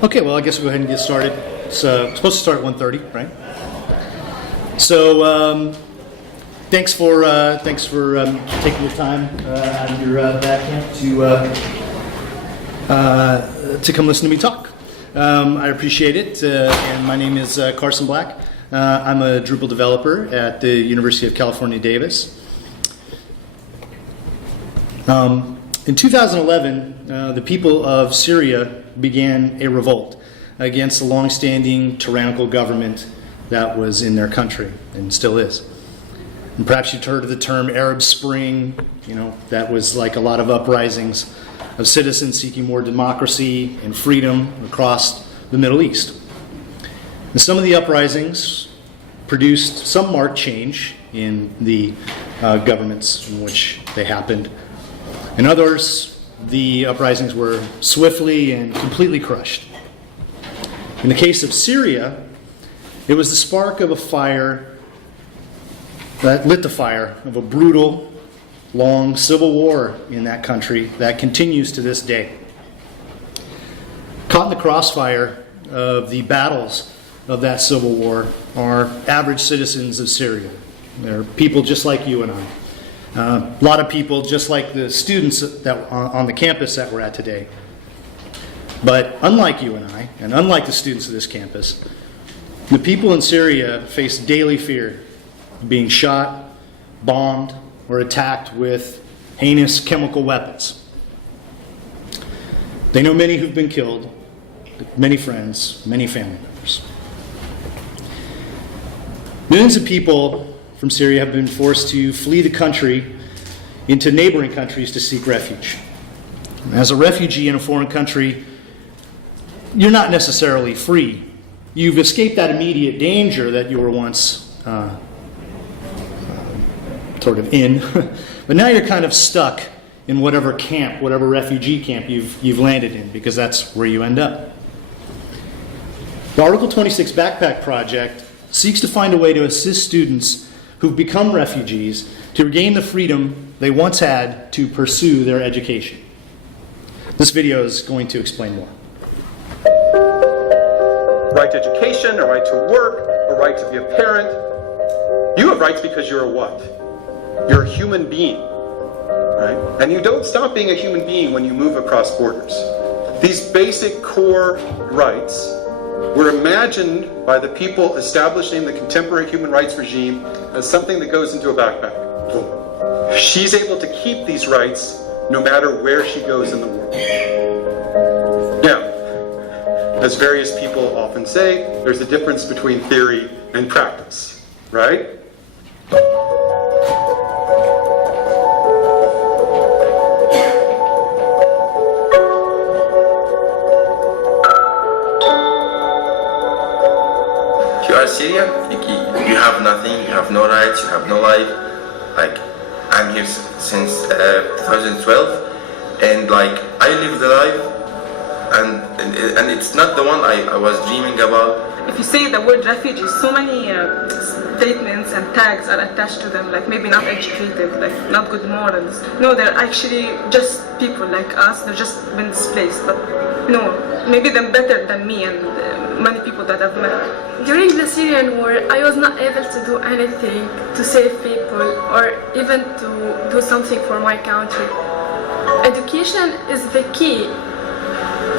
Okay, well, I guess we'll go ahead and get started. It's supposed to start at 1:30, right? So, thanks for taking the time out of your back camp to come listen to me talk. I appreciate it. And my name is Carson Black. I'm a Drupal developer at the University of California, Davis. In 2011, the people of Syria began a revolt against the long-standing tyrannical government that was in their country and still is. And perhaps you've heard of the term Arab Spring. You know, that was like a lot of uprisings of citizens seeking more democracy and freedom across the Middle East. And some of the uprisings produced some marked change in the governments in which they happened. In others, the uprisings were swiftly and completely crushed. In the case of Syria, it was the spark of a fire that lit the fire of a brutal, long civil war in that country that continues to this day. Caught in the crossfire of the battles of that civil war are average citizens of Syria. They're people just like you and I. A lot of people just like the students that on the campus that we're at today. But unlike you and I, and unlike the students of this campus, the people in Syria face daily fear of being shot, bombed, or attacked with heinous chemical weapons. They know many who've been killed, many friends, many family members. Millions of people from Syria have been forced to flee the country into neighboring countries to seek refuge. As a refugee in a foreign country, you're not necessarily free. You've escaped that immediate danger that you were once sort of in, but now you're kind of stuck in whatever camp, whatever refugee camp you've landed in, because that's where you end up. The Article 26 Backpack Project seeks to find a way to assist students who've become refugees to regain the freedom they once had to pursue their education. This video is going to explain more. Right to education, a right to work, a right to be a parent. You have rights because you're a what? You're a human being, right? And you don't stop being a human being when you move across borders. These basic core rights were imagined by the people establishing the contemporary human rights regime as something that goes into a backpack. She's able to keep these rights no matter where she goes in the world. Now, as various people often say, there's a difference between theory and practice, right? Syrian, you have nothing, you have no rights, you have no life. Like, I'm here since 2012, and like, I live the life, and it's not the one I was dreaming about. If you say the word refugee, so many statements and tags are attached to them, like maybe not educated, like not good morals. No, they're actually just people like us, they've just been displaced, but no, maybe they're better than me and many people that I've met. During the Syrian war, I was not able to do anything to save people or even to do something for my country. Education is the key.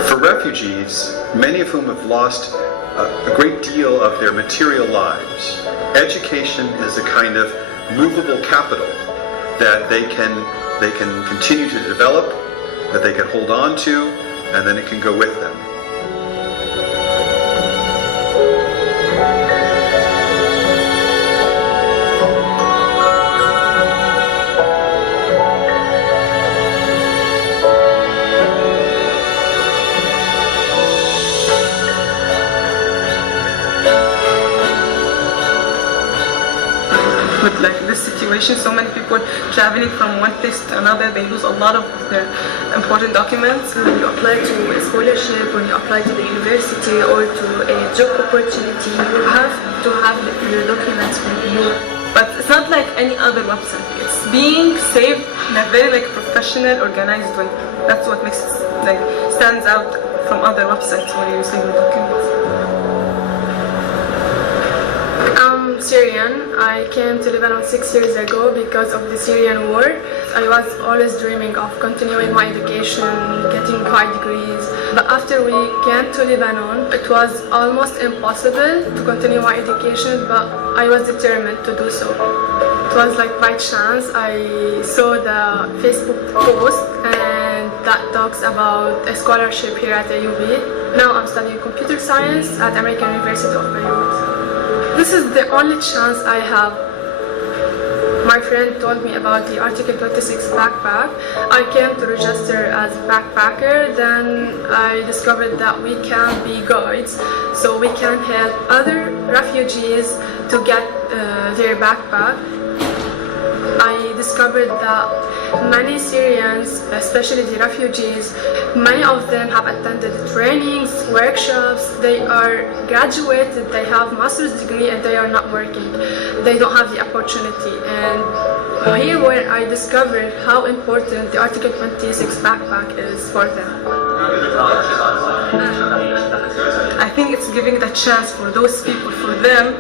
For refugees, many of whom have lost a great deal of their material lives, education is a kind of movable capital that they can continue to develop, that they can hold on to, and then it can go with them. With like this situation, so many people traveling from one place to another, they lose a lot of their important documents. When you apply to a scholarship, when you apply to the university or to a job opportunity, you have to have your documents with you. But it's not like any other website. It's being saved in a very like professional, organized way. That's what makes it like stands out from other websites when you send your documents? I'm Syrian. I came to Lebanon 6 years ago because of the Syrian war. I was always dreaming of continuing my education, getting high degrees. But after we came to Lebanon, it was almost impossible to continue my education, but I was determined to do so. It was like by chance I saw the Facebook post and that talks about a scholarship here at AUB. Now I'm studying computer science at American University of Beirut. This is the only chance I have. My friend told me about the Article 26 backpack. I came to register as a backpacker. Then I discovered that we can be guides, so we can help other refugees to get their backpack. I discovered that many Syrians, especially the refugees, many of them have attended trainings, workshops, they are graduated, they have master's degree and they are not working. They don't have the opportunity. And here where I discovered how important the Article 26 backpack is for them. I think it's giving the chance for those people, for them,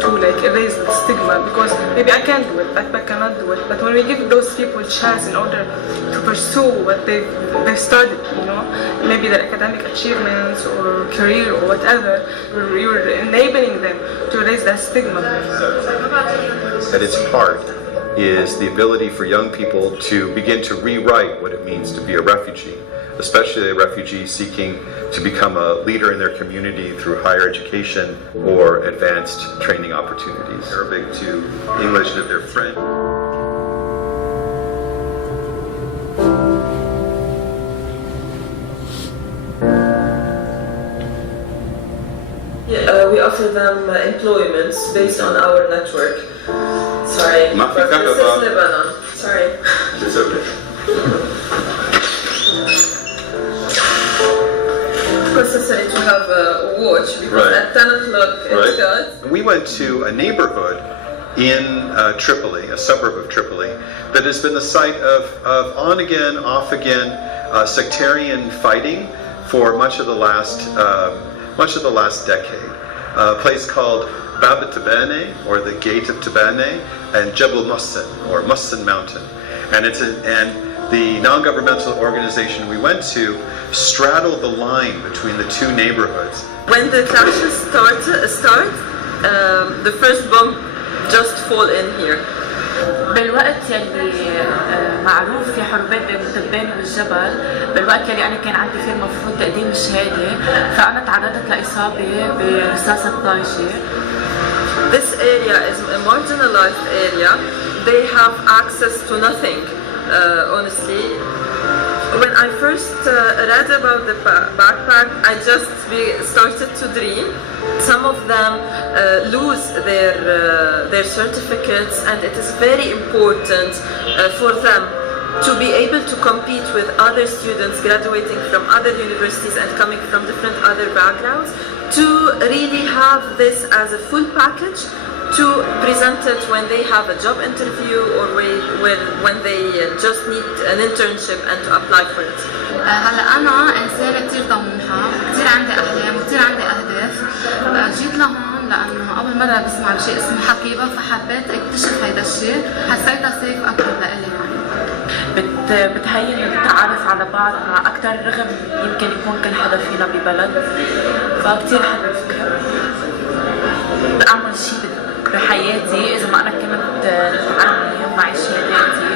to like erase the stigma, because maybe I can't do it, backpack cannot do it, but when we give those people a chance in order to pursue what they've started, you know, maybe their academic achievements or career or whatever, you're enabling them to erase that stigma. At its heart is the ability for young people to begin to rewrite what it means to be a refugee, especially a refugee seeking to become a leader in their community through higher education or advanced training opportunities. Arabic to English to their French. We offer them employments based on our network. Sorry, Ma fi but this kaka is Lebanon. Sorry. It's okay. It's necessary to have a watch because Right. at 10 o'clock it's got. We went to a neighborhood in Tripoli, a suburb of Tripoli, that has been the site of on again, off again sectarian fighting for much of the last decade. A place called Bab Tabane, or the Gate of Tabane, and Jebel Mussin, or Mussin Mountain, and the non-governmental organization we went to straddled the line between the two neighborhoods. When the clashes start, the first bomb just fall in here. بالوقت يلي معروف في حربات بين التبان والجبل، بالوقت يلي أنا كان عندي فيه المفروض تقديم الشهادة، فأنا تعرضت لإصابة برصاصة طايشة. This area is a marginalized area. They have access to nothing, honestly. When I first read about the backpack, I just started to dream. Some of them lose their certificates, and it is very important for them to be able to compete with other students graduating from other universities and coming from different other backgrounds, to really have this as a full package to present it when they have a job interview or when they just need an internship and to apply for it. هلا أنا إنسانة كتير طموحة، كتير عندي أحلام وكتير عندي أهداف. جيت لهون لأنه أول مرة بسمع بشيء اسمه حقيبة، فحبيت اكتشف هيدا الشيء، حسيتها سيف أكتر لإلي يعني. بتهين التعرف على بعض مع أكتر، رغم يمكن يكون كل حدا فينا ببلد، فكتير حلو الفكرة. أعمل شيء بحياتي إذا ما أنا كنت نتعلم معي شهاداتي.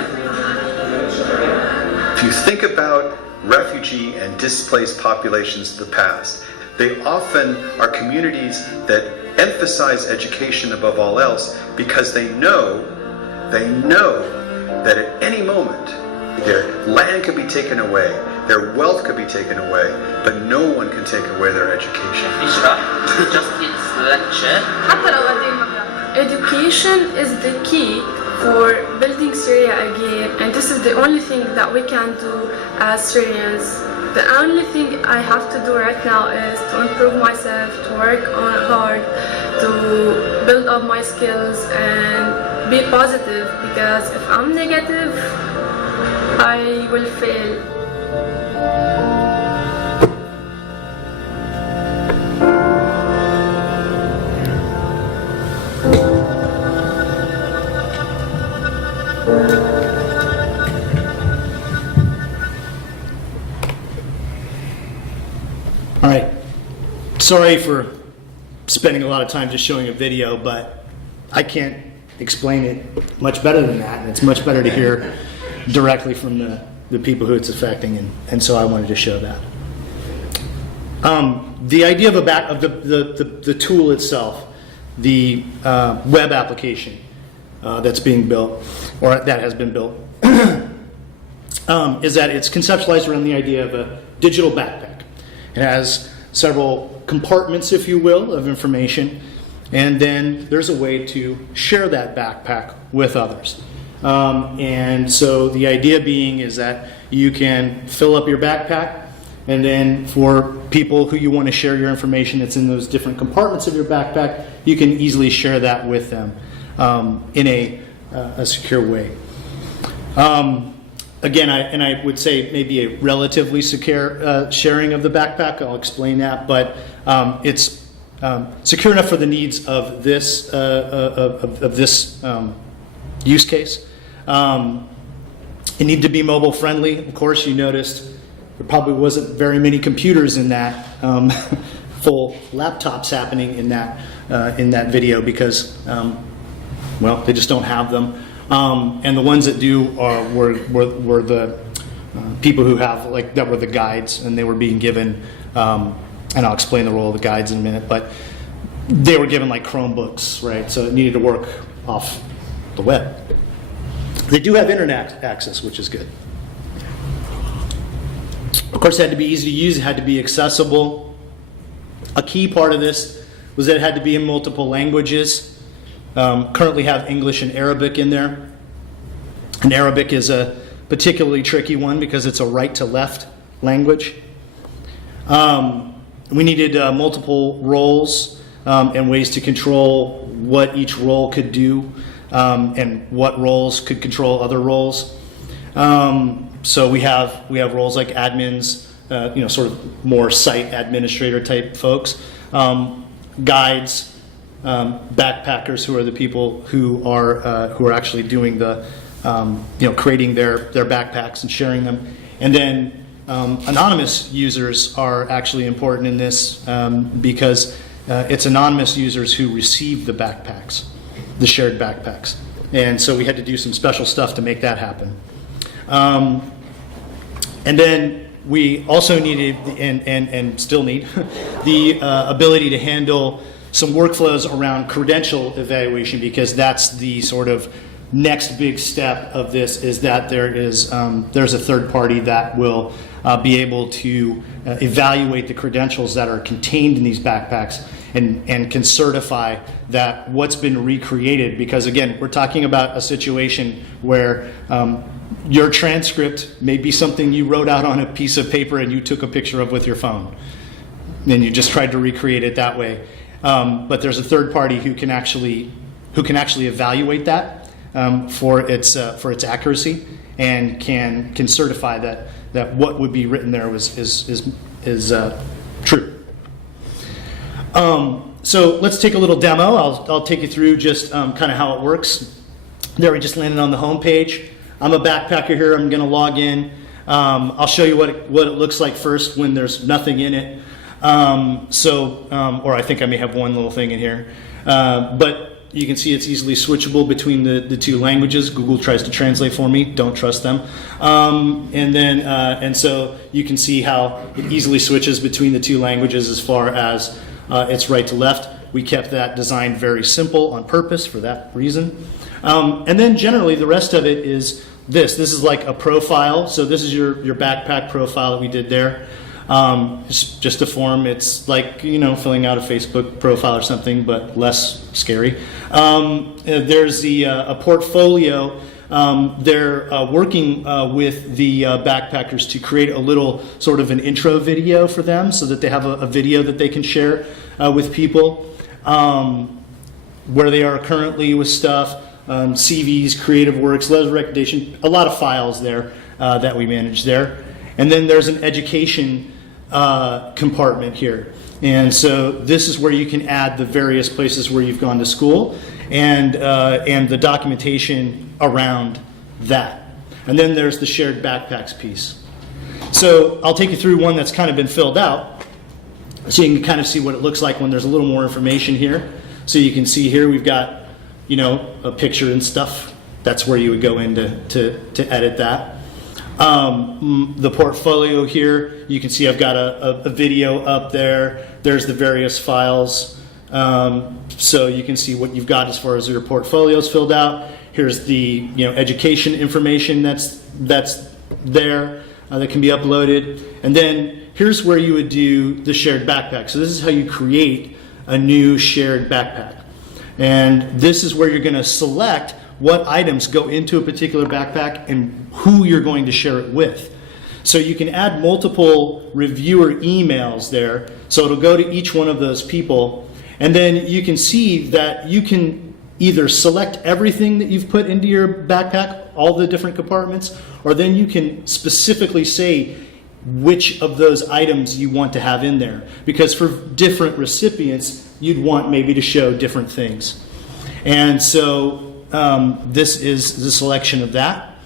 If you think about refugee and displaced populations of the past, they often are communities that emphasize education above all else because they know that at any moment their land could be taken away, their wealth could be taken away, but no one can take away their education. Education is the key for building Syria again, and this is the only thing that we can do as Syrians. The only thing I have to do right now is to improve myself, to work hard, to build up my skills and be positive, because if I'm negative, I will fail. All right. Sorry for spending a lot of time just showing a video, but I can't explain it much better than that, and it's much better to hear directly from the people who it's affecting, and so I wanted to show that. The idea of the tool itself, the web application that's being built, or that has been built, is that it's conceptualized around the idea of a digital backpack. It has several compartments, if you will, of information, and then there's a way to share that backpack with others. And so the idea being is that you can fill up your backpack, and then for people who you want to share your information that's in those different compartments of your backpack, you can easily share that with them in a secure way. Again, I would say maybe a relatively secure sharing of the backpack. I'll explain that, but it's secure enough for the needs of this use case. It needed to be mobile friendly. Of course, you noticed there probably wasn't very many computers in that, full laptops happening in that video because, well, they just don't have them. And the ones that do were the people who have, like, that were the guides, and they were being given, and I'll explain the role of the guides in a minute, but they were given like Chromebooks, right? So it needed to work off the web. They do have internet access, which is good. Of course, it had to be easy to use. It had to be accessible. A key part of this was that it had to be in multiple languages. Currently have English and Arabic in there. And Arabic is a particularly tricky one because it's a right-to-left language. We needed multiple roles and ways to control what each role could do and what roles could control other roles. So we have roles like admins, sort of more site administrator type folks, guides, backpackers, who are the people who are actually doing the creating their backpacks and sharing them, and then anonymous users are actually important in this because it's anonymous users who receive the backpacks, the shared backpacks, and so we had to do some special stuff to make that happen. And then we also needed, and still need, the ability to handle some workflows around credential evaluation, because that's the sort of next big step of this, is that there's a third party that will be able to evaluate the credentials that are contained in these backpacks and can certify that what's been recreated, because again, we're talking about a situation where your transcript may be something you wrote out on a piece of paper and you took a picture of with your phone, and you just tried to recreate it that way. But there's a third party who can actually evaluate that for its accuracy, and can certify that what would be written there is true. So let's take a little demo. I'll take you through just kind of how it works. There, we just landed on the home page. I'm a backpacker here. I'm going to log in. I'll show you what it looks like first when there's nothing in it. Or I think I may have one little thing in here. But you can see it's easily switchable between the two languages. Google tries to translate for me. Don't trust them. And so you can see how it easily switches between the two languages as far as it's right to left. We kept that design very simple on purpose for that reason. And then generally the rest of it is this. This is like a profile. So this is your backpack profile that we did there. It's just a form. It's like, filling out a Facebook profile or something, but less scary. There's a portfolio. They're working with the backpackers to create a little sort of an intro video for them, so that they have a video that they can share with people, where they are currently with stuff, CVs, creative works, letters of recommendation, a lot of files there that we manage there. And then there's an education compartment here. And so this is where you can add the various places where you've gone to school and the documentation around that. And then there's the shared backpacks piece. So I'll take you through one that's kind of been filled out. So you can kind of see what it looks like when there's a little more information here. So you can see here we've got, a picture and stuff. That's where you would go in to edit that. The portfolio here, you can see I've got a video up there. There's the various files. So you can see what you've got as far as your portfolios filled out. Here's the education information that's there that can be uploaded. And then here's where you would do the shared backpack. So this is how you create a new shared backpack. And this is where you're going to select what items go into a particular backpack and who you're going to share it with. So you can add multiple reviewer emails there. So it'll go to each one of those people. And then you can see that you can either select everything that you've put into your backpack, all the different compartments, or then you can specifically say which of those items you want to have in there. Because for different recipients, you'd want maybe to show different things. And so this is the selection of that.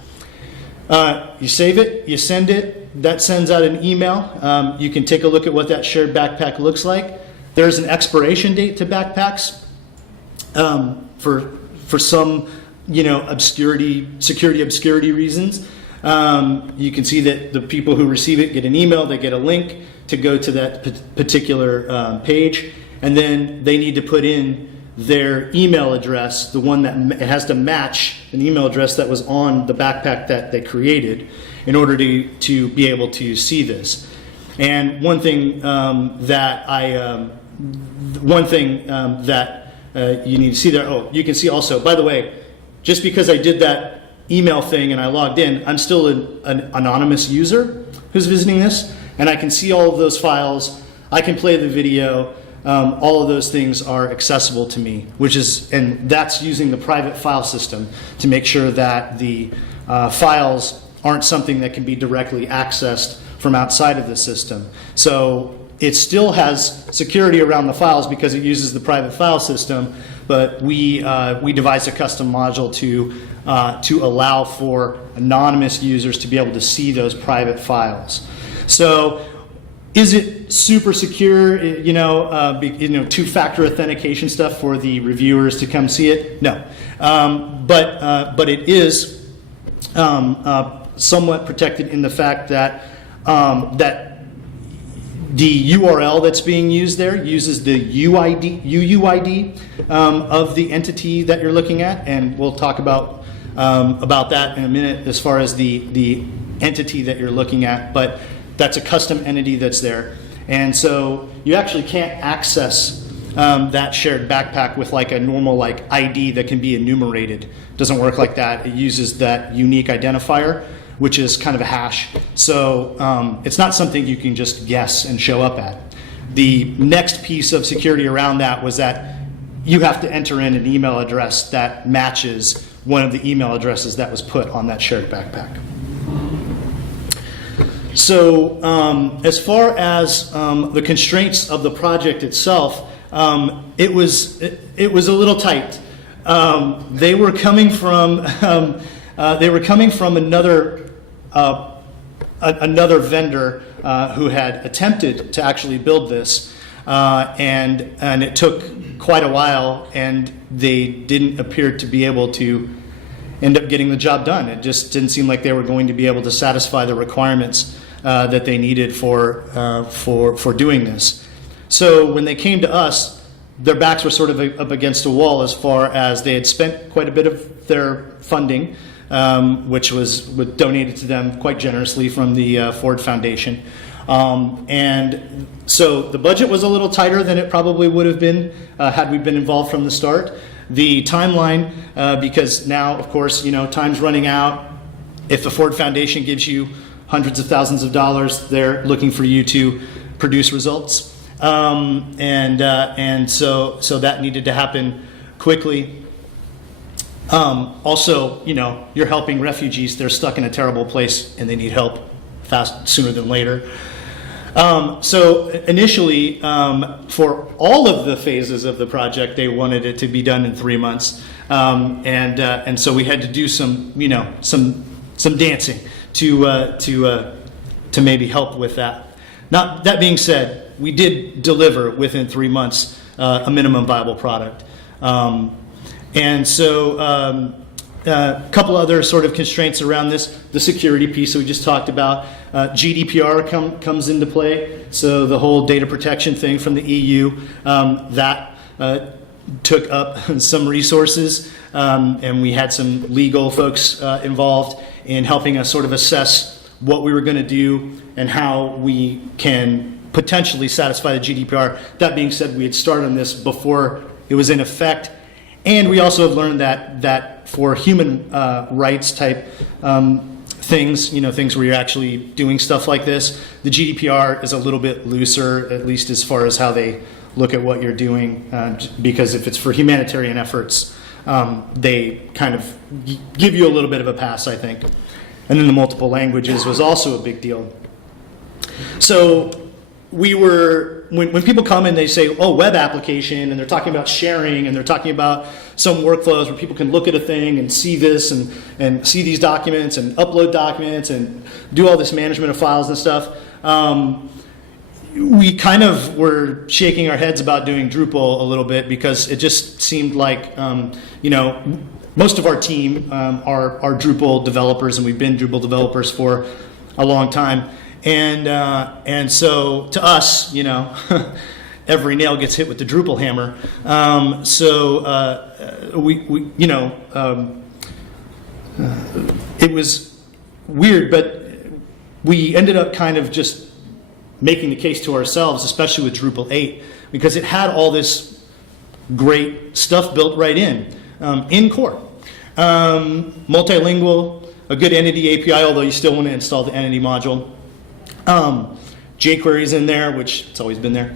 You save it, you send it, that sends out an email. You can take a look at what that shared backpack looks like. There's an expiration date to backpacks for some security obscurity reasons. You can see that the people who receive it get an email, they get a link to go to that particular page, and then they need to put in their email address, the one that it has to match an email address that was on the backpack that they created in order to be able to see this. And one thing that you need to see there, you can see also, by the way, just because I did that email thing and I logged in, I'm still an anonymous user who's visiting this, and I can see all of those files, I can play the video, all of those things are accessible to me, and that's using the private file system to make sure that the files aren't something that can be directly accessed from outside of the system. So it still has security around the files because it uses the private file system, but we devised a custom module to allow for anonymous users to be able to see those private files. So is it super secure, two-factor authentication stuff for the reviewers to come see it? No. But it is somewhat protected in the fact that the URL that's being used there uses the UUID of the entity that you're looking at, and we'll talk about that in a minute as far as the entity that you're looking at, but that's a custom entity that's there. And so you actually can't access that shared backpack with like a normal ID that can be enumerated. It doesn't work like that. It uses that unique identifier, which is kind of a hash. So it's not something you can just guess and show up at. The next piece of security around that was that you have to enter in an email address that matches one of the email addresses that was put on that shared backpack. So as far as the constraints of the project itself, it was a little tight. They were coming from another vendor who had attempted to actually build this, and it took quite a while, and they didn't appear to be able to end up getting the job done. It just didn't seem like they were going to be able to satisfy the requirements that they needed for doing this. So when they came to us, their backs were sort of up against a wall as far as they had spent quite a bit of their funding, which was donated to them quite generously from the Ford Foundation. And so the budget was a little tighter than it probably would have been had we been involved from the start. The timeline, because now, of course, time's running out. If the Ford Foundation gives you hundreds of thousands of dollars, they're looking for you to produce results. And so that needed to happen quickly. Also, you're helping refugees. They're stuck in a terrible place and they need help sooner than later. So initially, for all of the phases of the project, they wanted it to be done in 3 months. And so we had to do some dancing to maybe help with that. Now, that being said, we did deliver within 3 months a minimum viable product. And so a couple other sort of constraints around this, the security piece that we just talked about. GDPR comes into play, so the whole data protection thing from the EU, that took up some resources, and we had some legal folks involved in helping us sort of assess what we were going to do and how we can potentially satisfy the GDPR. That being said, we had started on this before it was in effect, and we also have learned that for human rights type things, things where you're actually doing stuff like this, the GDPR is a little bit looser, at least as far as how they look at what you're doing, because if it's for humanitarian efforts, they kind of give you a little bit of a pass, I think. And then the multiple languages was also a big deal. So when people come and they say, oh, web application, and they're talking about sharing, and they're talking about some workflows where people can look at a thing and see this and see these documents and upload documents and do all this management of files and stuff, we kind of were shaking our heads about doing Drupal a little bit, because it just seemed like, most of our team are Drupal developers, and we've been Drupal developers for a long time. And so to us, every nail gets hit with the Drupal hammer. It was weird, but we ended up kind of just making the case to ourselves, especially with Drupal 8, because it had all this great stuff built right in core. Multilingual, a good entity API, although you still want to install the entity module. jQuery's in there, which it's always been there.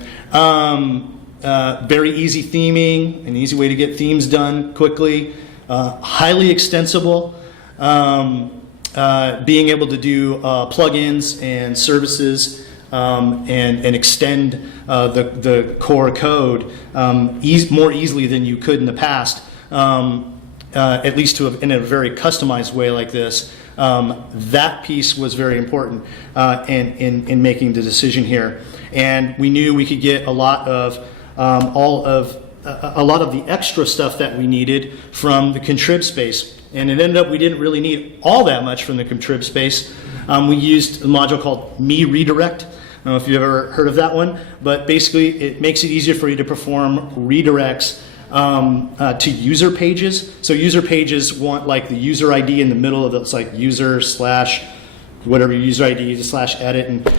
Very easy theming, an easy way to get themes done quickly. Highly extensible. Being able to do plugins and services and extend the core code more easily than you could in the past, at least in a very customized way like this. That piece was very important in making the decision here, and we knew we could get a lot of the extra stuff that we needed from the contrib space, and it ended up we didn't really need all that much from the contrib space. We used a module called Me Redirect. I don't know if you've ever heard of that one, but basically it makes it easier for you to perform redirects to user pages. So user pages want like the user ID in the middle of it. It's like user / whatever your user ID is / edit. And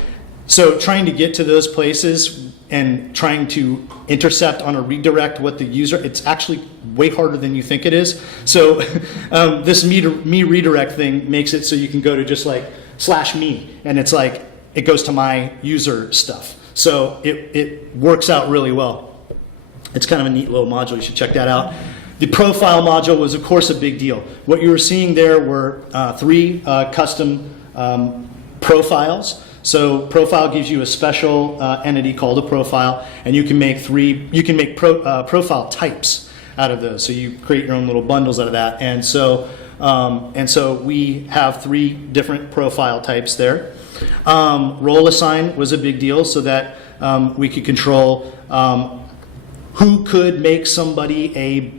so trying to get to those places and trying to intercept on a redirect what the user, it's actually way harder than you think it is. So this me redirect thing makes it so you can go to just like /me, and it's like it goes to my user stuff. So it works out really well. It's kind of a neat little module. You should check that out. The profile module was, of course, a big deal. What you were seeing there were 3 custom profiles. So profile gives you a special entity called a profile, and you can make profile types out of those. So you create your own little bundles out of that. And so we have 3 different profile types there. Role assign was a big deal, so that we could control who could make somebody a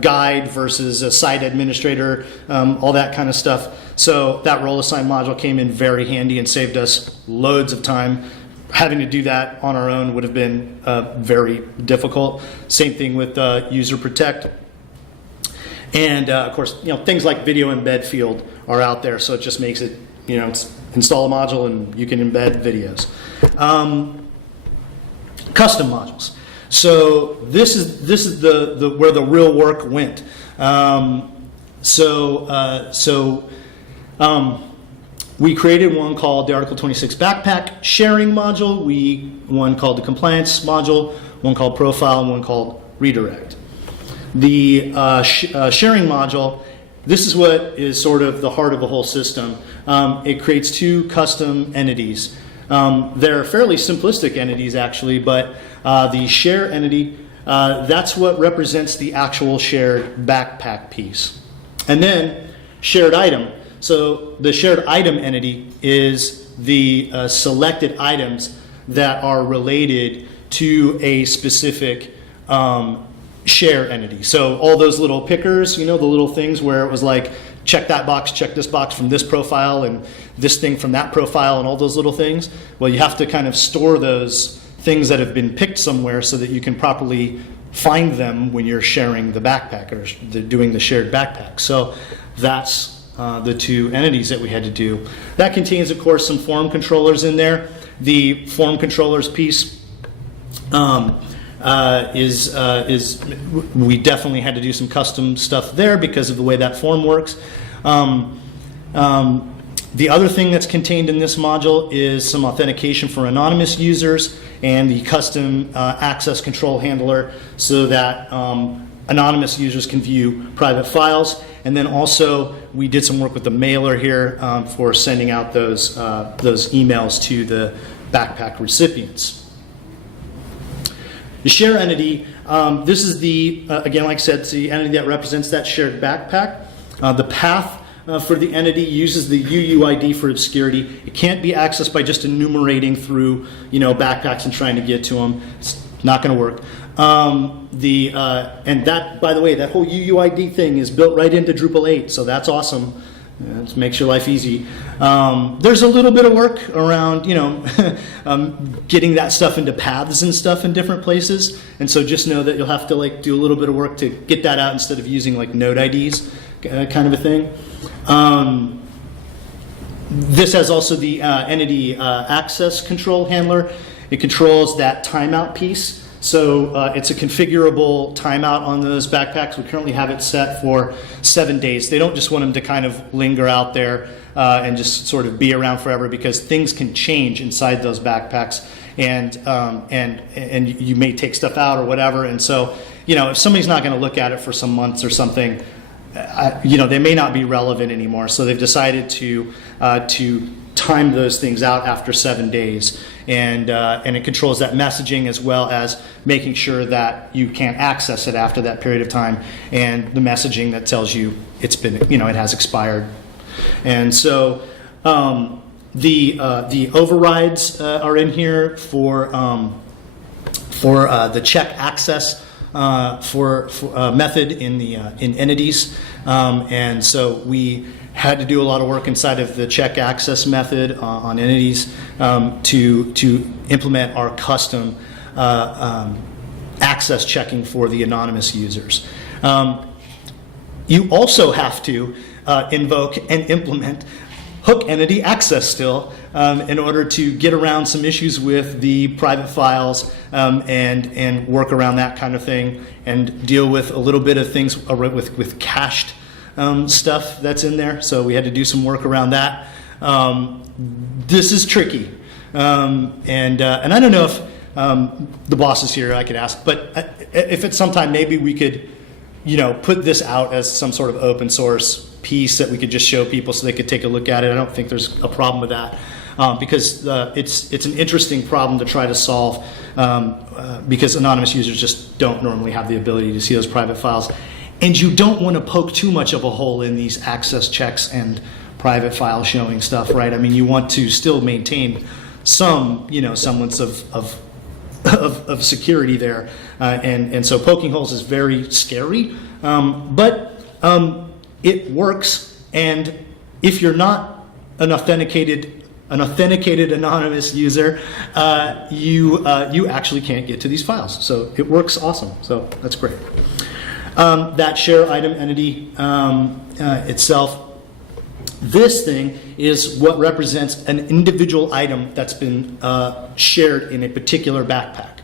guide versus a site administrator, all that kind of stuff. So that role assign module came in very handy and saved us loads of time. Having to do that on our own would have been very difficult. Same thing with user protect. And of course, things like video embed field are out there, so it just makes it, install a module and you can embed videos. Custom modules. So this is the where the real work went. We created one called the Article 26 Backpack Sharing module. One called the Compliance module, one called Profile, and one called Redirect. The sharing module, this is what is sort of the heart of the whole system. It creates 2 custom entities. They're fairly simplistic entities, actually, but the share entity, that's what represents the actual shared backpack piece. And then shared item. So the shared item entity is the selected items that are related to a specific share entity. So all those little pickers, the little things where it was like, check that box, check this box from this profile, and this thing from that profile, and all those little things. Well, you have to kind of store those things that have been picked somewhere so that you can properly find them when you're sharing the backpack or doing the shared backpack. So that's the two entities that we had to do. That contains, of course, some form controllers in there. The form controllers piece is we definitely had to do some custom stuff there because of the way that form works. The other thing that's contained in this module is some authentication for anonymous users and the custom access control handler so that anonymous users can view private files. And then also we did some work with the mailer here for sending out those emails to the backpack recipients. The share entity, this is the, again, like I said, it's the entity that represents that shared backpack. The path for the entity uses the UUID for obscurity. It can't be accessed by just enumerating through, backpacks and trying to get to them. It's not going to work. And that, by the way, that whole UUID thing is built right into Drupal 8, so that's awesome. It makes your life easy. There's a little bit of work around, getting that stuff into paths and stuff in different places. And so just know that you'll have to do a little bit of work to get that out instead of using node IDs, kind of a thing. This has also the entity access control handler. It controls that timeout piece. So it's a configurable timeout on those backpacks. We currently have it set for 7 days. They don't just want them to kind of linger out there and just sort of be around forever, because things can change inside those backpacks, and you may take stuff out or whatever. And so, if somebody's not going to look at it for some months or something, they may not be relevant anymore. So they've decided to time those things out after 7 days, and it controls that messaging as well as making sure that you can't access it after that period of time, and the messaging that tells you it's been, it has expired. And so the overrides are in here for the check access for method in entities, and so we had to do a lot of work inside of the check access method on entities to implement our custom access checking for the anonymous users. You also have to invoke and implement hook entity access still in order to get around some issues with the private files and work around that kind of thing, and deal with a little bit of things with cached stuff that's in there. So we had to do some work around that. This is tricky, and I don't know if the boss is here, I could ask, but if at some time maybe we could, put this out as some sort of open source piece that we could just show people so they could take a look at it. I don't think there's a problem with that, because it's an interesting problem to try to solve, because anonymous users just don't normally have the ability to see those private files. And you don't want to poke too much of a hole in these access checks and private file showing stuff, right? I mean, you want to still maintain some, semblance of security there, and so poking holes is very scary, but it works. And if you're not an authenticated anonymous user, you actually can't get to these files. So it works awesome. So that's great. That share item entity itself, this thing is what represents an individual item that's been shared in a particular backpack.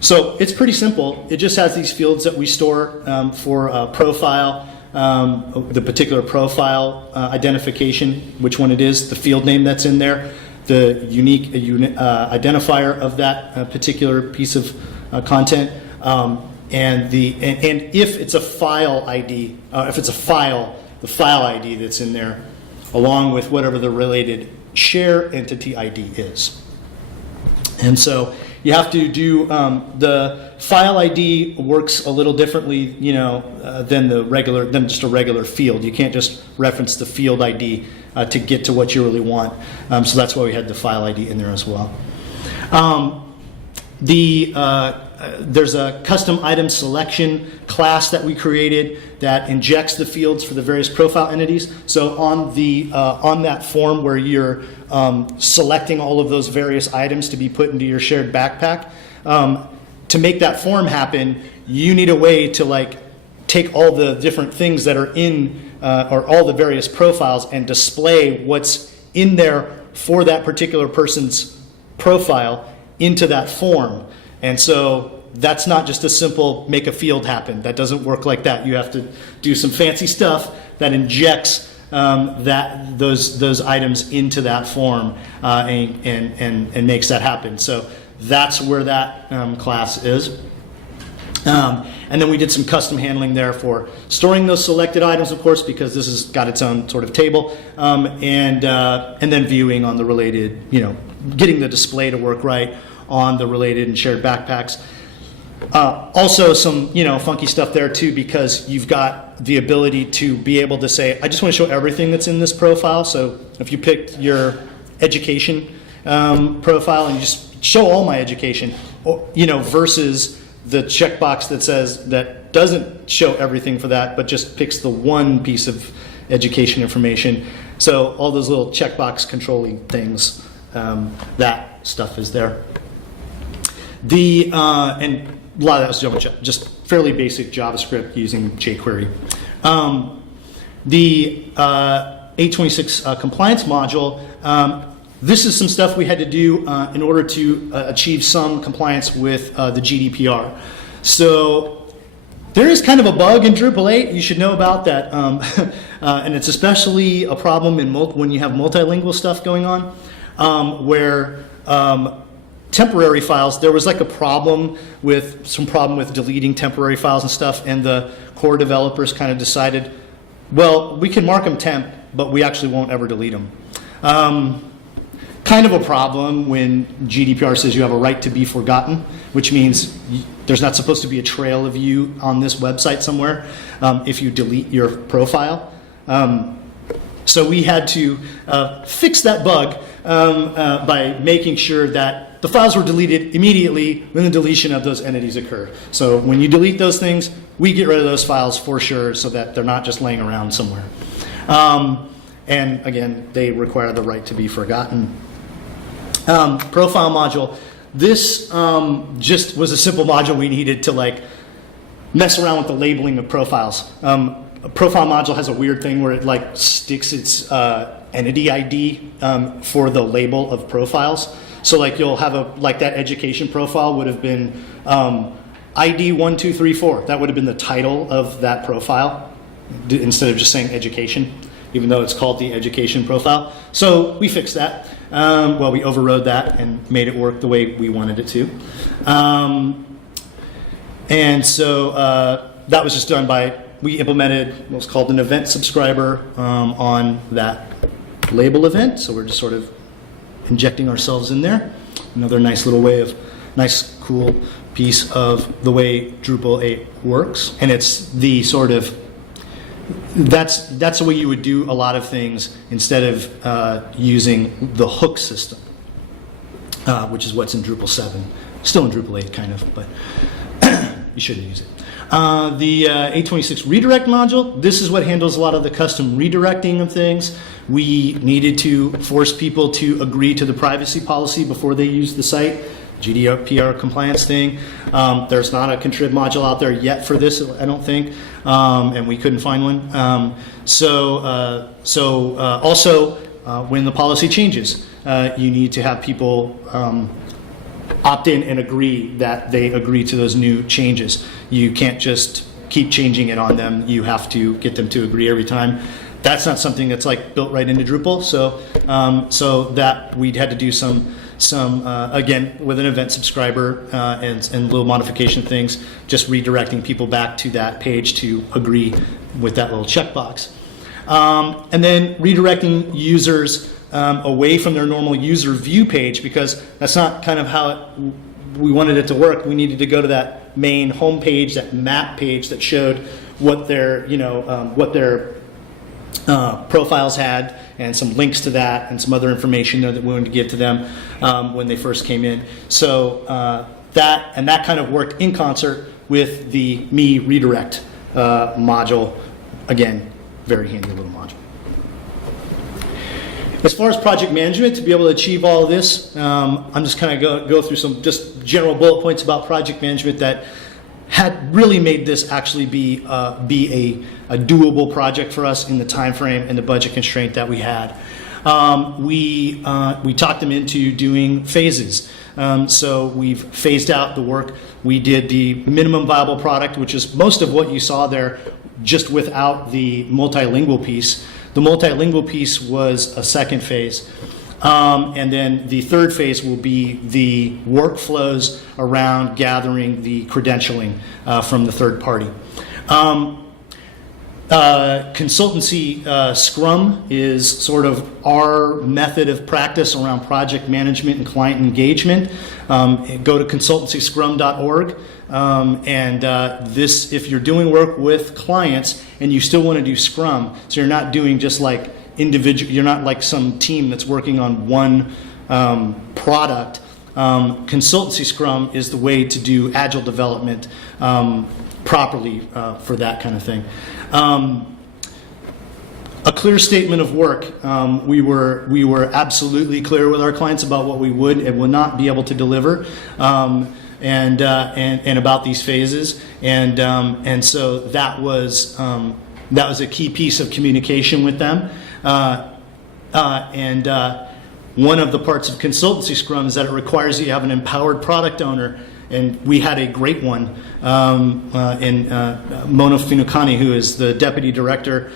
So it's pretty simple. It just has these fields that we store for profile, the particular profile identification, which one it is, the field name that's in there, the unique identifier of that particular piece of content, and if it's a file ID, if it's a file, the file ID that's in there, along with whatever the related share entity ID is. And so you have to do, the file ID works a little differently, than just a regular field. You can't just reference the field ID to get to what you really want. So that's why we had the file ID in there as well. There's a custom item selection class that we created that injects the fields for the various profile entities. So on that form where you're selecting all of those various items to be put into your shared backpack, to make that form happen, you need a way to like take all the different things that are in or all the various profiles and display what's in there for that particular person's profile into that form. And so that's not just a simple make a field happen. That doesn't work like that. You have to do some fancy stuff that injects those items into that form and makes that happen. So that's where that class is. And then we did some custom handling there for storing those selected items, of course, because this has got its own sort of table, and then viewing on the related, getting the display to work right on the related and shared backpacks. Also some, funky stuff there too, because you've got the ability to be able to say, I just want to show everything that's in this profile. So if you picked your education profile and you just show all my education, versus the checkbox that doesn't show everything for that, but just picks the one piece of education information. So all those little checkbox controlling things, that stuff is there. And a lot of that was just fairly basic JavaScript using jQuery. The 826 compliance module, this is some stuff we had to do in order to achieve some compliance with the GDPR. So there is kind of a bug in Drupal 8 you should know about that, and it's especially a problem when you have multilingual stuff going on, where temporary files, there was like some problem with deleting temporary files and stuff, and the core developers kind of decided, well, we can mark them temp, but we actually won't ever delete them. Kind of a problem when GDPR says you have a right to be forgotten, which means there's not supposed to be a trail of you on this website somewhere if you delete your profile. So we had to fix that bug by making sure that the files were deleted immediately when the deletion of those entities occurred. So when you delete those things, we get rid of those files for sure so that they're not just laying around somewhere. And again, they require the right to be forgotten. Profile module. This just was a simple module we needed to mess around with the labeling of profiles. A profile module has a weird thing where it sticks its entity ID for the label of profiles. So you'll have that education profile would have been ID 1234. That would have been the title of that profile instead of just saying education, even though it's called the education profile. So we fixed that. We overrode that and made it work the way we wanted it to. And so that was just done we implemented what's called an event subscriber on that label event. So we're just sort of injecting ourselves in there. Another nice cool piece of the way Drupal 8 works. And it's the sort of, that's the way you would do a lot of things instead of using the hook system, which is what's in Drupal 7. Still in Drupal 8 kind of, but you shouldn't use it. The 826 redirect module, this is what handles a lot of the custom redirecting of things. We needed to force people to agree to the privacy policy before they use the site, GDPR compliance thing. There's not a contrib module out there yet for this, I don't think, and we couldn't find one. Also, when the policy changes, you need to have people opt in and agree that they agree to those new changes. You can't just keep changing it on them. You have to get them to agree every time. That's not something that's built right into Drupal. So that we'd had to do some again with an event subscriber and little modification things, just redirecting people back to that page to agree with that little checkbox, and then redirecting users away from their normal user view page, because that's not kind of how we wanted it to work. We needed to go to that main home page, that map page that showed what their profiles had and some links to that and some other information that we wanted to give to them when they first came in. So that kind of worked in concert with the Me Redirect module. Again, very handy little module. As far as project management, to be able to achieve all of this, I'm just kind of go through some just general bullet points about project management that had really made this actually be a doable project for us in the time frame and the budget constraint that we had. We talked them into doing phases. So we've phased out the work. We did the minimum viable product, which is most of what you saw there, just without the multilingual piece. The multilingual piece was a second phase. And then the third phase will be the workflows around gathering the credentialing from the third party. Consultancy Scrum is sort of our method of practice around project management and client engagement. Go to consultancyscrum.org. This, if you're doing work with clients and you still want to do Scrum, so you're not doing just like individual, you're not like some team that's working on one product. Consultancy Scrum is the way to do agile development properly for that kind of thing. A clear statement of work. We were absolutely clear with our clients about what we would and would not be able to deliver, and about these phases, and so that was a key piece of communication with them. One of the parts of consultancy Scrum is that it requires you have an empowered product owner, and we had a great one in Mona Finukani, who is the deputy director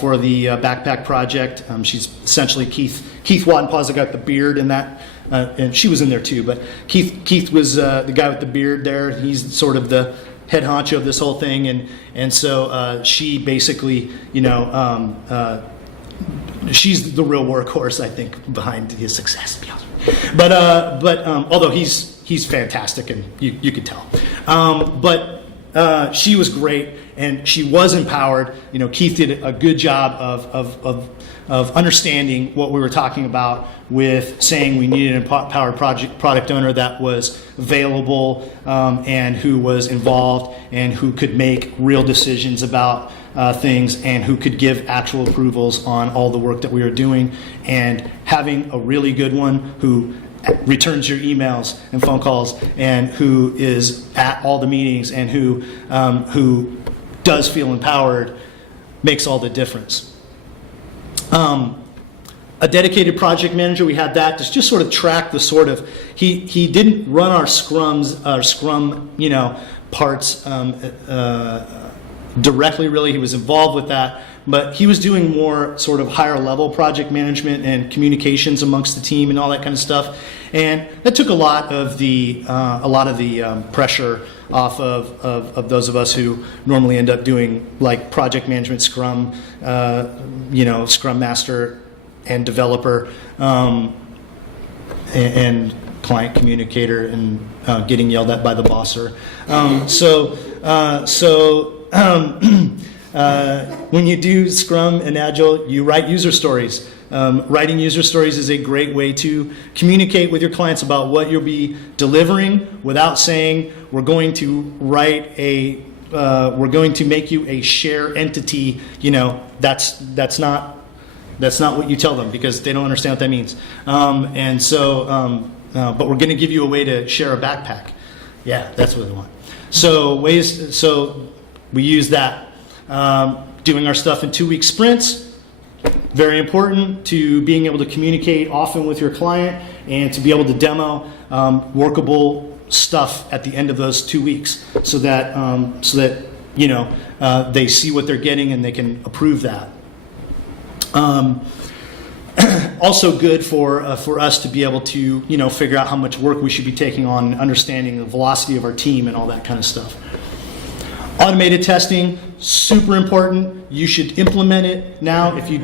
for the backpack project. She's essentially Keith Wattenpaws, that got the beard in that, and she was in there too, but Keith was the guy with the beard there. He's sort of the head honcho of this whole thing, and so she basically, she's the real workhorse, I think, behind his success, to be honest with you. But although he's fantastic, and you could tell. But she was great, and she was empowered. Keith did a good job of understanding what we were talking about with saying we needed an empowered product owner that was available and who was involved and who could make real decisions about things and who could give actual approvals on all the work that we were doing, and having a really good one who returns your emails and phone calls and who is at all the meetings and who does feel empowered makes all the difference. A dedicated project manager, we had that to just sort of track the sort of, he didn't run our Scrum parts directly, really. He was involved with that, but he was doing more sort of higher level project management and communications amongst the team and all that kind of stuff, and that took a lot of the pressure off of those of us who normally end up doing like project management, Scrum, Scrum Master and developer, and client communicator, and getting yelled at by the boss. When you do Scrum and Agile, you write user stories. Writing user stories is a great way to communicate with your clients about what you'll be delivering without saying we're going to make you a share entity. That's not what you tell them, because they don't understand what that means. But we're going to give you a way to share a backpack. Yeah, that's what they want. So we use that. Doing our stuff in 2-week sprints, very important to being able to communicate often with your client and to be able to demo workable stuff at the end of those 2 weeks, so that they see what they're getting and they can approve that. Also good for us to be able to figure out how much work we should be taking on, understanding the velocity of our team and all that kind of stuff. Automated testing, super important. You should implement it now if you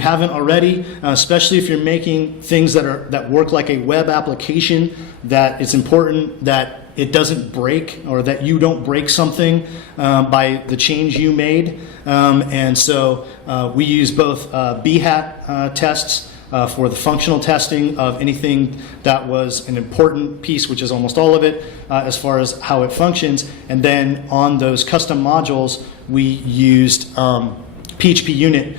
haven't already, especially if you're making things that work like a web application. That it's important that it doesn't break, or that you don't break something by the change you made. And so we use both BHAT tests for the functional testing of anything that was an important piece, which is almost all of it, as far as how it functions. And then on those custom modules, we used PHP unit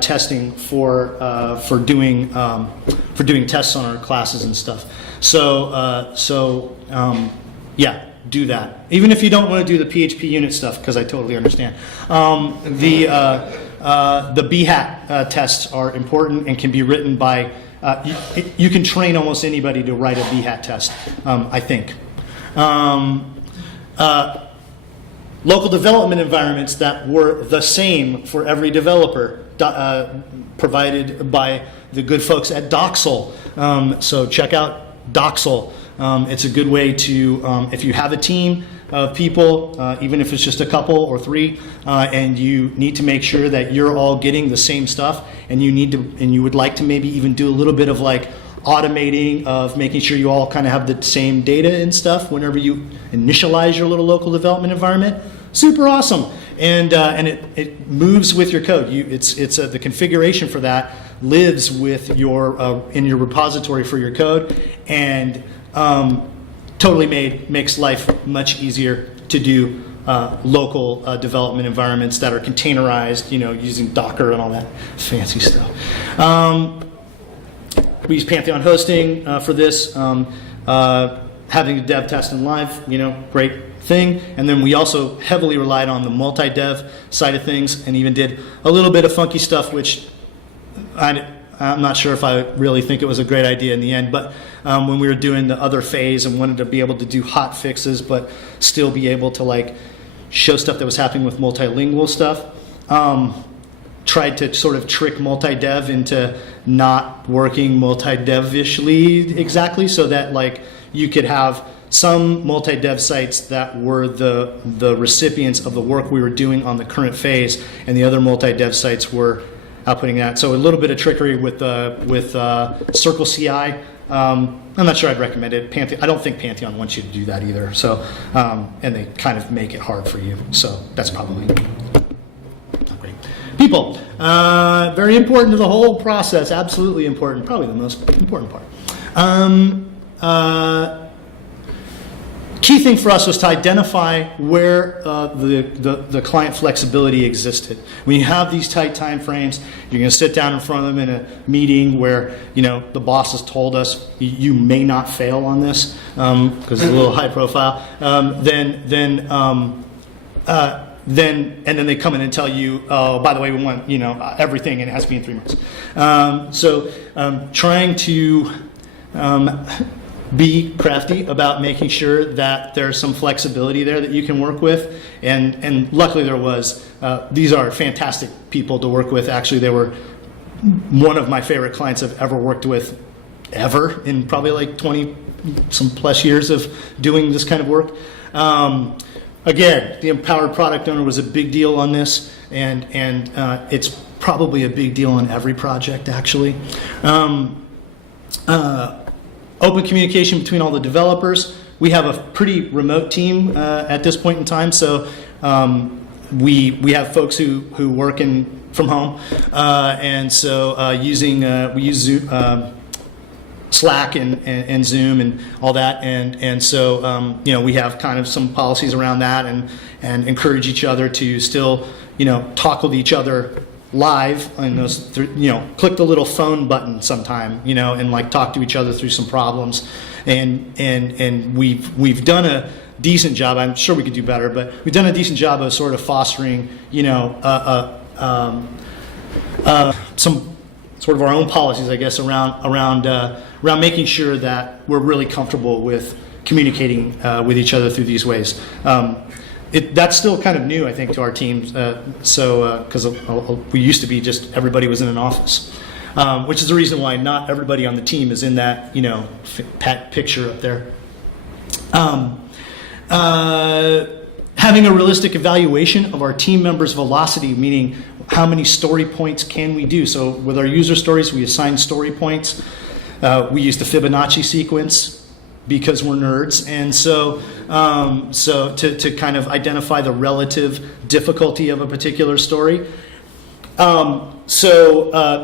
testing for doing tests on our classes and stuff. So yeah, do that. Even if you don't want to do the PHP unit stuff, because I totally understand. The BHAT tests are important and can be written by, you can train almost anybody to write a BHAT test, I think. Local development environments that were the same for every developer, provided by the good folks at Doxel. So check out Doxel. It's a good way to, if you have a team of people, even if it's just a couple or three, and you need to make sure that you're all getting the same stuff, and you would like to maybe even do a little bit of like automating of making sure you all kind of have the same data and stuff whenever you initialize your little local development environment. Super awesome, and it moves with your code. It's the configuration for that lives with your in your repository for your code, and totally makes life much easier to do local development environments that are containerized, using Docker and all that fancy stuff. We use Pantheon hosting for this. Having a dev test in live, great thing. And then we also heavily relied on the multi-dev side of things, and even did a little bit of funky stuff, which I'm not sure if I really think it was a great idea in the end, but when we were doing the other phase and wanted to be able to do hot fixes but still be able to like show stuff that was happening with multilingual stuff, tried to sort of trick multi-dev into not working multi-dev-ishly exactly, so that like you could have some multi-dev sites that were the recipients of the work we were doing on the current phase, and the other multi-dev sites were outputting that. So a little bit of trickery with Circle CI. I'm not sure I'd recommend it. I don't think Pantheon wants you to do that either. So, and they kind of make it hard for you. So that's probably not great. People, very important to the whole process. Absolutely important. Probably the most important part. Key thing for us was to identify where the client flexibility existed. When you have these tight time frames, you're going to sit down in front of them in a meeting where the boss has told us you may not fail on this because it's a little high profile. Then they come in and tell you, oh, by the way, we want everything, and it has to be in 3 months. So trying to be crafty about making sure that there's some flexibility there that you can work with, and luckily there was. These are fantastic people to work with. Actually, they were one of my favorite clients I've ever worked with, ever, in probably like 20 some plus years of doing this kind of work. Again, the empowered product owner was a big deal on this, and it's probably a big deal on every project, actually. Open communication between all the developers. We have a pretty remote team at this point in time, so we have folks who work from home, and so we use Zoom, Slack and Zoom and all that, and so we have kind of some policies around that, and encourage each other to still talk with each other live, and those click the little phone button sometime, and like talk to each other through some problems, and we've done a decent job. I'm sure we could do better, but we've done a decent job of sort of fostering some sort of our own policies, I guess, around making sure that we're really comfortable with communicating with each other through these ways. That's still kind of new, I think, to our teams. Because we used to be just everybody was in an office, which is the reason why not everybody on the team is in that picture up there. Having a realistic evaluation of our team members' velocity, meaning how many story points can we do. So with our user stories, we assign story points. We use the Fibonacci sequence. because we're nerds, and so to kind of identify the relative difficulty of a particular story.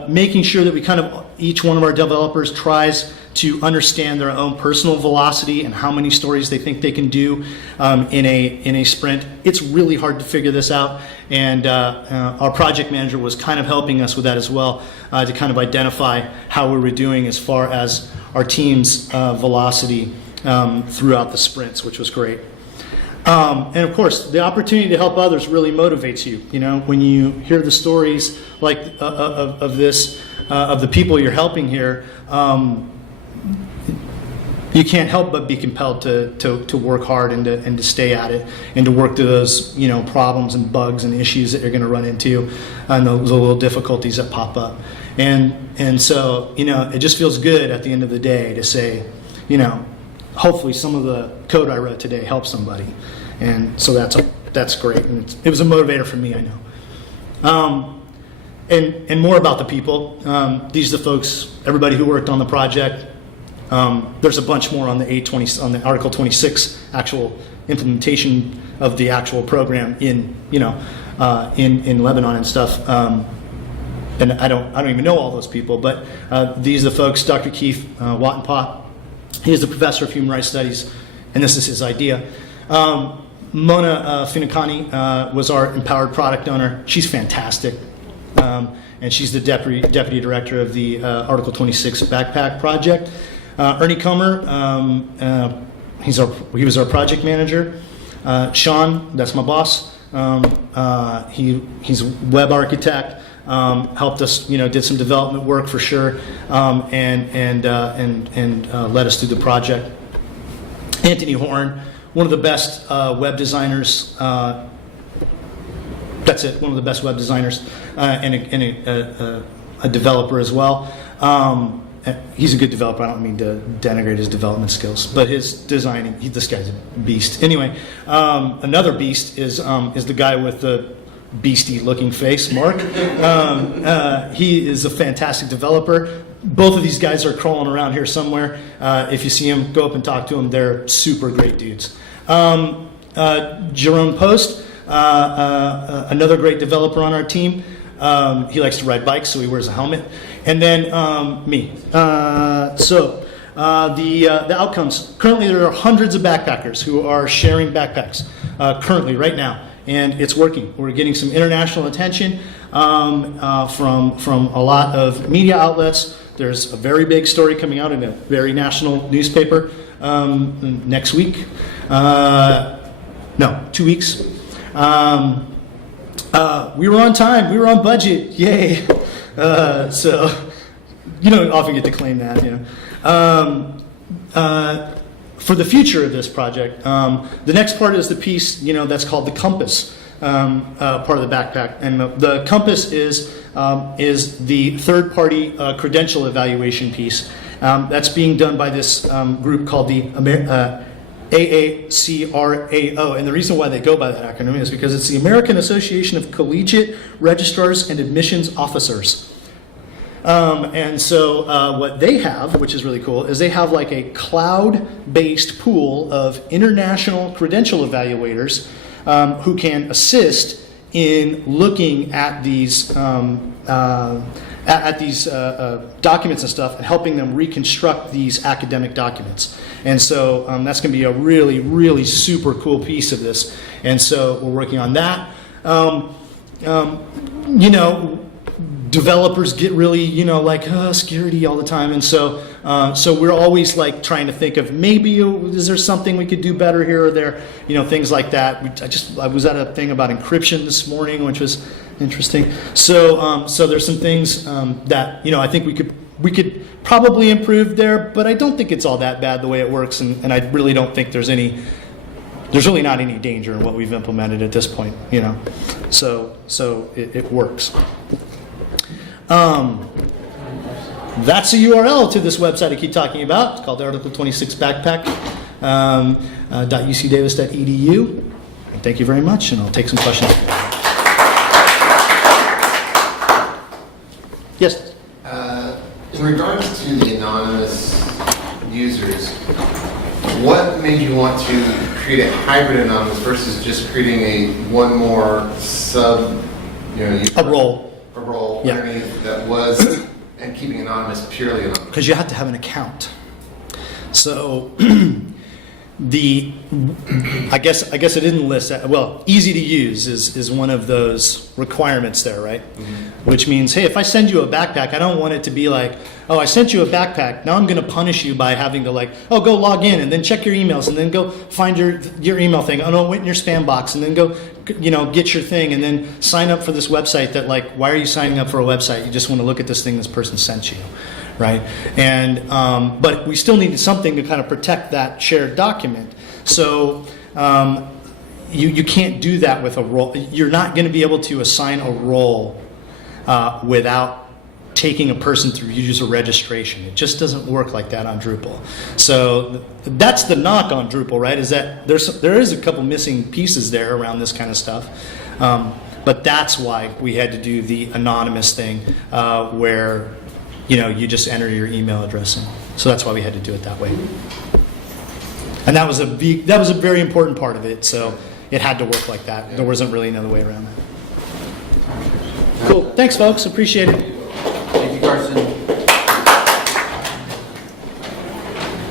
Making sure that we kind of, each one of our developers tries to understand their own personal velocity and how many stories they think they can do in a sprint. It's really hard to figure this out, and our project manager was kind of helping us with that as well, to kind of identify how we were doing as far as our team's velocity throughout the sprints, which was great. And of course, the opportunity to help others really motivates you. You know, when you hear the stories like of this, of the people you're helping here, you can't help but be compelled to work hard and to stay at it and to work through those, you know, problems and bugs and issues that you're going to run into and those little difficulties that pop up. And so, you know, it just feels good at the end of the day to say, you know, hopefully some of the code I wrote today helps somebody. And so that's great. And it was a motivator for me, I know. And more about the people. These are the folks, everybody who worked on the project. There's a bunch more on the Article 26 actual implementation of the actual program in Lebanon and stuff. And I don't even know all those people, but these are the folks. Dr. Keith Wattenpaw, he is the professor of human rights studies, and this is his idea. Mona Finakani was our empowered product owner. She's fantastic. And she's the deputy director of the Article 26 backpack project. Ernie Comer, he was our project manager. Sean, that's my boss. He's a web architect. Helped us, you know, did some development work for sure, and led us through the project. Anthony Horn, one of the best web designers. That's it, one of the best web designers, and a developer as well. He's a good developer. I don't mean to denigrate his development skills, but his designing, this guy's a beast. Anyway, another beast is the guy with the beastie-looking face, Mark. He is a fantastic developer. Both of these guys are crawling around here somewhere. If you see them, go up and talk to them. They're super great dudes. Jerome Post, another great developer on our team. He likes to ride bikes, so he wears a helmet. And then me. The outcomes. Currently, there are hundreds of backpackers who are sharing backpacks currently, right now. And it's working. We're getting some international attention from a lot of media outlets. There's a very big story coming out in a very national newspaper next week. 2 weeks. We were on time. We were on budget. Yay! So you don't often get to claim that, you know. For the future of this project, the next part is the piece, you know, that's called the compass part of the backpack, and the compass is the third-party credential evaluation piece that's being done by this group called the AACRAO, and the reason why they go by that acronym is because it's the American Association of Collegiate Registrars and Admissions Officers. And so what they have, which is really cool, is they have like a cloud-based pool of international credential evaluators who can assist in looking at these documents and stuff and helping them reconstruct these academic documents. And so that's going to be a really, really super cool piece of this. And so we're working on that. You know, developers get really, you know, like security all the time, and so we're always like trying to think of maybe is there something we could do better here or there, you know, things like that. I was at a thing about encryption this morning, which was interesting. So there's some things that, you know, I think we could probably improve there, but I don't think it's all that bad the way it works, and I really don't think there's really not any danger in what we've implemented at this point, you know. So it works. That's a URL to this website I keep talking about. It's called Article 26 Backpack, .ucdavis.edu. And thank you very much, and I'll take some questions. Yes? In regards to the anonymous users, What made you want to create a hybrid anonymous versus just creating a one more sub, A role. Yeah. underneath that was, and keeping anonymous purely anonymous? Because you have to have an account. So I guess it didn't list that. Well, easy to use is one of those requirements there, right? Mm-hmm. Which means, hey, if I send you a backpack, I don't want it to be like, oh, I sent you a backpack. Now I'm going to punish you by having to go log in and then check your emails and then go find your email thing. Oh no, wait in your spam box and then go, get your thing and then sign up for this website that why are you signing up for a website? You just want to look at this thing this person sent you. Right, and but we still needed something to kind of protect that shared document. So you can't do that with a role. You're not going to be able to assign a role without taking a person through user registration. It just doesn't work like that on Drupal. So that's the knock on Drupal, right? Is that there is a couple missing pieces there around this kind of stuff. But that's why we had to do the anonymous thing where you just enter your email address in. So that's why we had to do it that way. And that was a very important part of it. So it had to work like that. There wasn't really another way around that. Cool. Thanks, folks. Appreciate it. Thank you, Carson.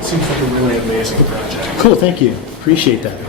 Seems like a really amazing project. Cool. Thank you. Appreciate that.